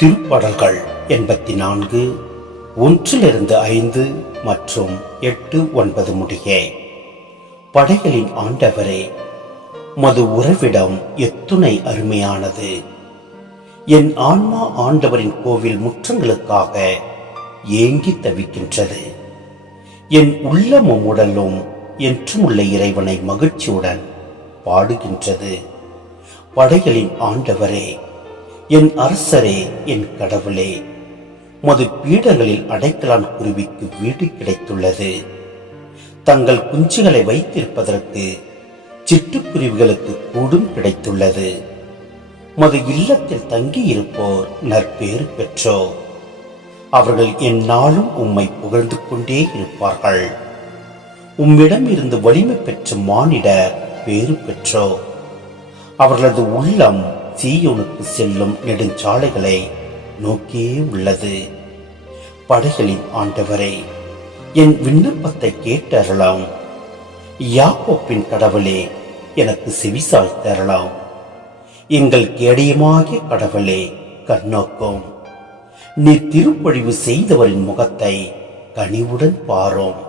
திருப்பாடல்கள் 84 1-5 மற்றும் 8-9 முடிய. படைகளின் ஆண்டவரே, மது உறவிடம் எத்துணை அருமையானது. என் ஆன்மா ஆண்டவரின் கோவில் முற்றங்களுக்காக ஏங்கி தவிக்கின்றது. என் உள்ளமும் உடலும் என்றுமுள்ள இறைவனை மகிழ்ச்சியுடன் பாடுகின்றது. படைகளின் ஆண்டவரே, என் அரசரே, என் கடவுளே, மது பீடங்களில் அடைக்கலான் குருவிக்கு வீடு கிடைத்துள்ளது. தங்கள் குஞ்சுகளை வைத்திருப்பதற்கு சிட்டுக்குருவிகளுக்கு கூடும் கிடைத்துள்ளது. மது இல்லத்தில் தங்கியிருப்போர் நற்பேறு பெற்றோர். அவர்கள் எந்நாளும் உம்மை புகழ்ந்து கொண்டே இருப்பார்கள். உம்மிடம் இருந்து வலிமை பெற்ற மானிடர் பேறு பெற்றோர். அவர்களது உள்ளம் சீயோனுக்கு செல்லும் நெடுஞ்சாலைகளை நோக்கியே உள்ளது. படைகளின் ஆண்டவரே, என் விண்ணப்பத்தை கேட்டறலாம். யாக்கோப்பின் கடவுளே, எனக்கு செவிசாய்த்தரலாம். எங்கள் கேடயமாகிய கடவுளே, கண்ணோக்கும். நீ திருப்பொழிவு செய்தவரின் முகத்தை கனிவுடன் பாரும்.